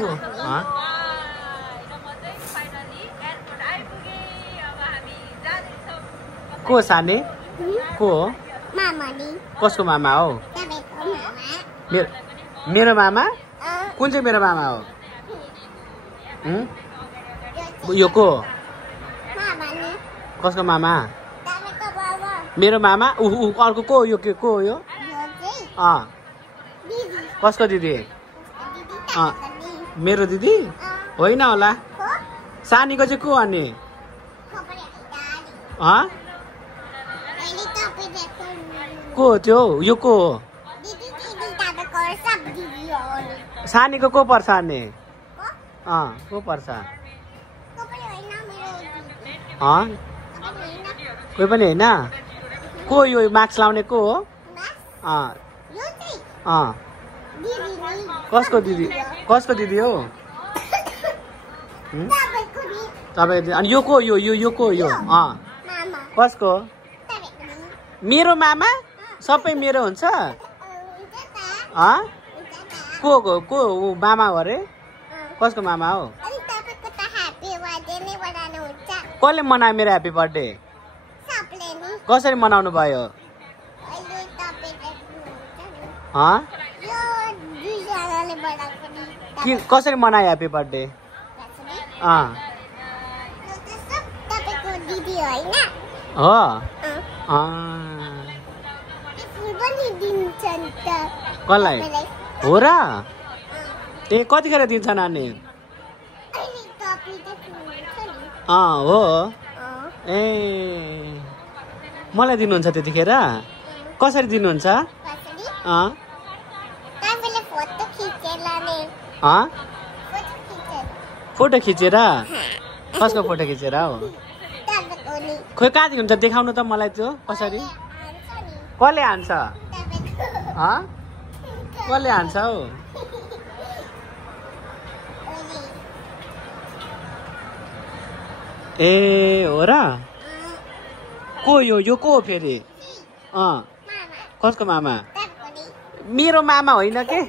को को साने को कसको मामा हो मेरो मामा कुन चाहिँ मेरो मामा हो यो को कसको मामा मेरो मामा अर्को को यो के को हो यो कसको दिदी मेरो दिदी होइन होला सानीको चाहिँ को अनि को त्यो यो को हो सानीको को पर्छ अनि को पर्छ कोही पनि होइन को यो मास्क लाउने को हो कसको दिदी हो तपाईको अनि यो को यो को यो कसको मेरो मामा सबै मेरो हुन्छ को मामा हो अरे कसको मामा हो कसले मनायो मेरो ह्याप्पी बर्थडे कसरी मनाउनु भयो कसरी मनायो ह्याप्पी बर्थडे हो कसलाई हो र ए कतिखेर दिन्छ नानी हो ए मलाई दिनुहुन्छ त्यतिखेर कसरी दिनुहुन्छ फोटो खिचेर कसको फोटो खिचेर हो खोइ कहाँदेखि हुन्छ देखाउनु त मलाई त्यो कसरी कसले हान्छ कसले हान्छ हौ ए हो र को यो को हो फेरि कसको मामा मेरो मामा होइन के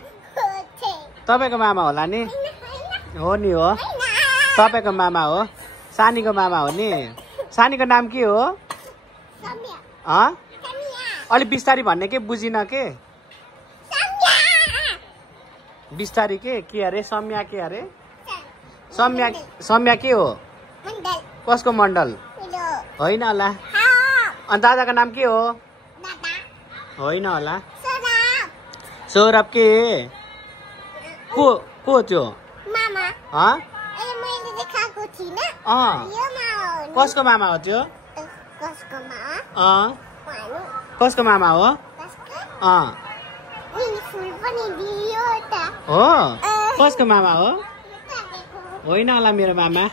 तपाईँको मामा होला नि हो नि हो तपाईँको मामा हो सानीको मामा हो नि सानीको नाम के हो अलि बिस्तारी भन्ने के बुझिन के बिस्तारी के अरे सम्या के अरे सम्या के हो कसको मण्डल होइन होला अनि दादाको नाम के हो होइन होला सौरभ के को त्यो कसको मामा हो त्यो कसको मामा हो हो कसको मामा हो होइन होला मेरो मामा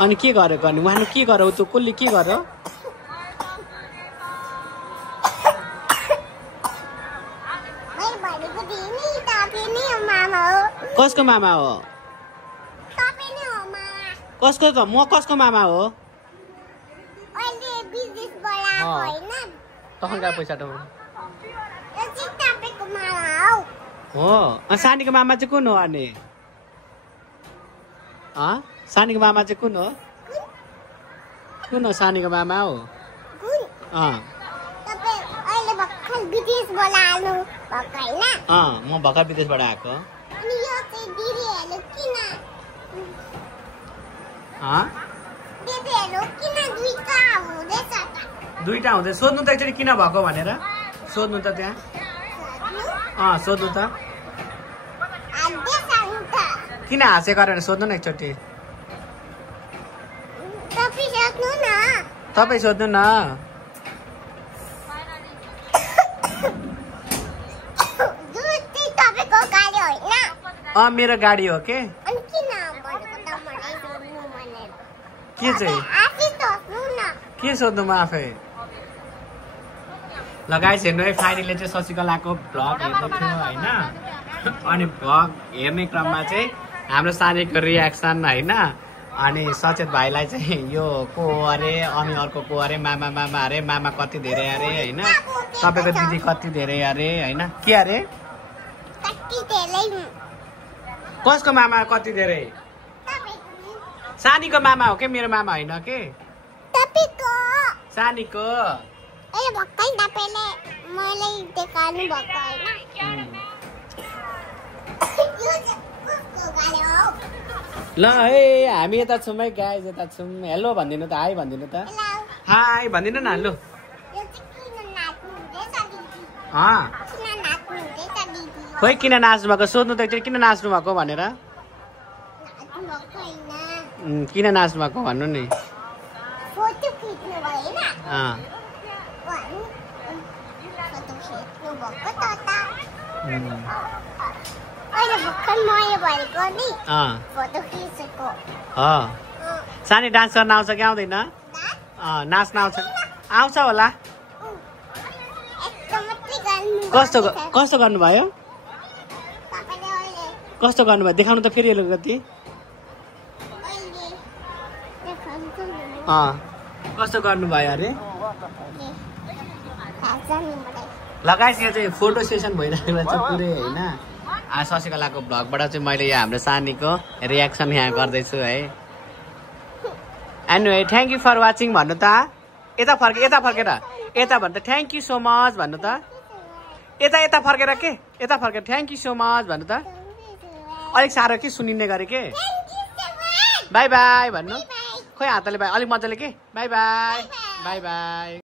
अनि के गर्यो गर्ने उहाँले के गर्यो त्यो कसले के गर्यो कसको मामा हो कसको त म कसको मामा हो तखनका पैसा त हो सानीको मामा चाहिँ कुन हो अनि सानीको मामा चाहिँ कुन हो सानीको मामा हो म भर्खर विदेशबाट आएको दुईटा हुँदै सोध्नु त एकचोटि किन भएको भनेर सोध्नु त त्यहाँ सोध्नु त किन हाँसेको गरेर सोध्नु न एकचोटि तपाईँ सोध्नु न मेरो गाडी हो के चाहिँ के सोध्नु म आफै लगाइस हेर्नु है फाइनली चाहिँ शशिकलाको भ्लग हेर्दै थियो होइन अनि भ्लग हेर्ने क्रममा चाहिँ हाम्रो सानीको रियाक्सन होइन अनि सचेत भाइलाई चाहिँ यो को अरे अनि अर्को को अरे मामा अरे मामा कति धेरै अरे होइन तपाईँको दिदी कति धेरै अरे होइन के अरे कसको मामा कति धेरै सानीको मामा हो के मेरो मामा होइन के सानीको ल है हामी यता छौँ है गाइज यता छौँ हेलो भनिदिनु त हाई भनिदिनु त हाई भनिदिनु न लु खोइ किन नाच्नु भएको सोध्नु त एकचोटि किन नाच्नु भएको भनेर किन नाच्नु भएको भन्नु नि सानी डान्स गर्न आउँछ कि आउँदैन नाच्न आउँछ आउँछ होला कस्तो कस्तो गर्नुभयो कस्तो गर्नुभयो देखाउनु त फेरि हेलो कति कस्तो गर्नुभयो अरे लगाइस यहाँ चाहिँ फोटो सेसन भइरहेको छ पुरै होइन शशिकलाको भ्लगबाट चाहिँ मैले यहाँ हाम्रो सानीको रियाक्सन यहाँ गर्दैछु है and thank you for watching भन्नु त यता फर्केर यता भन्नु त थ्याङ्क यू सो मच भन्नु त यता फर्केर के यता फर्केर थ्याङ्क यू सो मच भन्नु त अलिक साह्रो के सुनिने गरे के बाई बाई भन्नु खोइ हातले बाई अलिक मजाले के बाई बाई बाई बाई